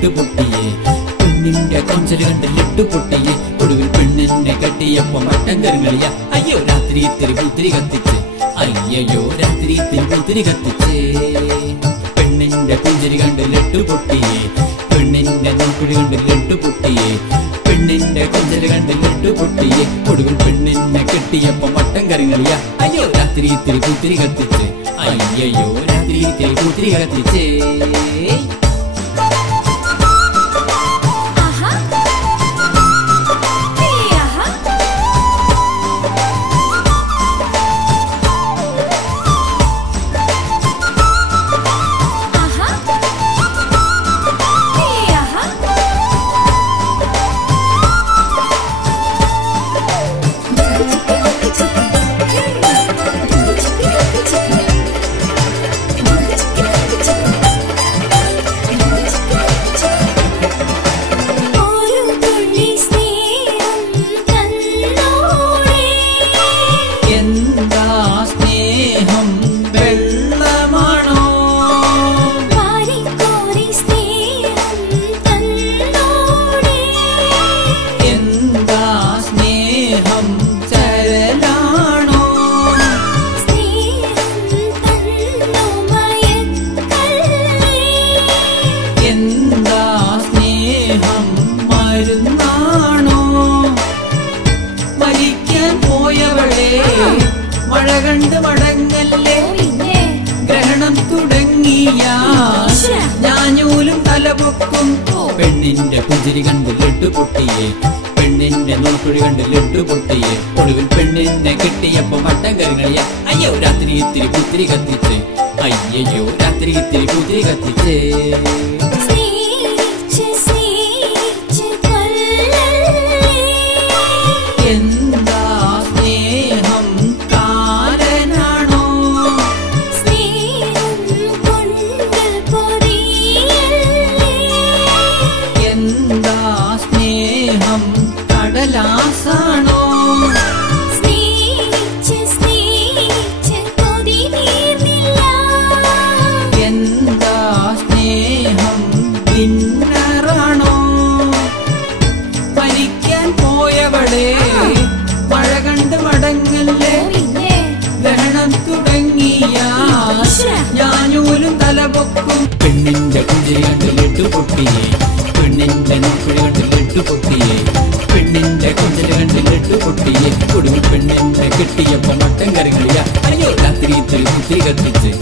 ലിട്ടു പൊട്ടിയേ പെണ്ണിന്റെ കൊഞ്ചല് കണ്ട് ലിട്ടു പൊട്ടിയേ ഒടുവിൽ പെണ്ണിനെ കെട്ടിയപ്പോ മട്ടൻ കരുകളിയ അയ്യോ രാത്രി ഇത്തിരി പൂത്തിരി കത്തിച്ച് അയ്യോ രാത്രി ഇത്തിരി പൂത്തിരി കത്തിച്ചേ പെണ്ണിന്റെ പുഞ്ചിരി കണ്ട് ലിട്ടു പൊട്ടിയേ പെണ്ണിന്റെ നോക്കുഴി കണ്ട് ലിട്ടു പൊട്ടിയേ പെണ്ണിന്റെ കൊഞ്ചല് കണ്ട് ലിട്ടു പൊട്ടിയേ ഒടുവിൽ പെണ്ണിനെ കെട്ടിയപ്പോ മട്ടൻ കരുകളിയ അയ്യോ രാത്രി ഇത്തിരി പൂത്തിരി കത്തിച്ച് അയ്യോ രാത്രി ഇത്തിരി പൂത്തിരി കത്തിച്ചേ മഴ കണ്ട് മടങ്ങല്ലേ ഗ്രഹണം തുടങ്ങിയ ഞാഞ്ഞൂലും തലപൊക്കും പെണ്ണിന്റെ പുഞ്ചിരി കണ്ട് ലിട്ടു പൊട്ടിയേ പെണ്ണിന്റെ നോക്കുഴി കണ്ട് ലിട്ടു പൊട്ടിയേ ഒടുവിൽ പെണ്ണിനെ കിട്ടിയപ്പോ മട്ടൻ കരുകളിയ അയ്യോ രാത്രി ഇത്തിരി പുത്തിരി കത്തിച്ചേ അയ്യോ രാത്രി ഇത്തിരി പുത്തിരി കത്തിച്ചേ സ്നേഹം കടലാസാണോ എന്താ സ്നേഹം ഡിന്നറാണോ മരിക്കാൻ പോയവളെ മഴ കണ്ട് മടങ്ങല്ലേ ഗ്രഹണം തുടങ്ങിയ ഞാഞ്ഞൂലും തലപൊക്കും പെണ്ണിന്റെ പുഞ്ചിരി കണ്ട് ലിട്ടു പൊട്ടിയേ പെണ്ണിന്റെ നോക്കുഴി കണ്ട് ലിട്ടു പൊട്ടിയേ പെണ്ണിന്റെ കൊഞ്ചല് കണ്ട് ലിട്ടു പൊട്ടിയേ ഒടുവിൽ പെണ്ണിനെ കെട്ടിയപ്പോ മട്ടൻ കരുകളിയ അയ്യോ രാത്രി ഇത്തിരി പുത്തിരി കത്തിച്ച്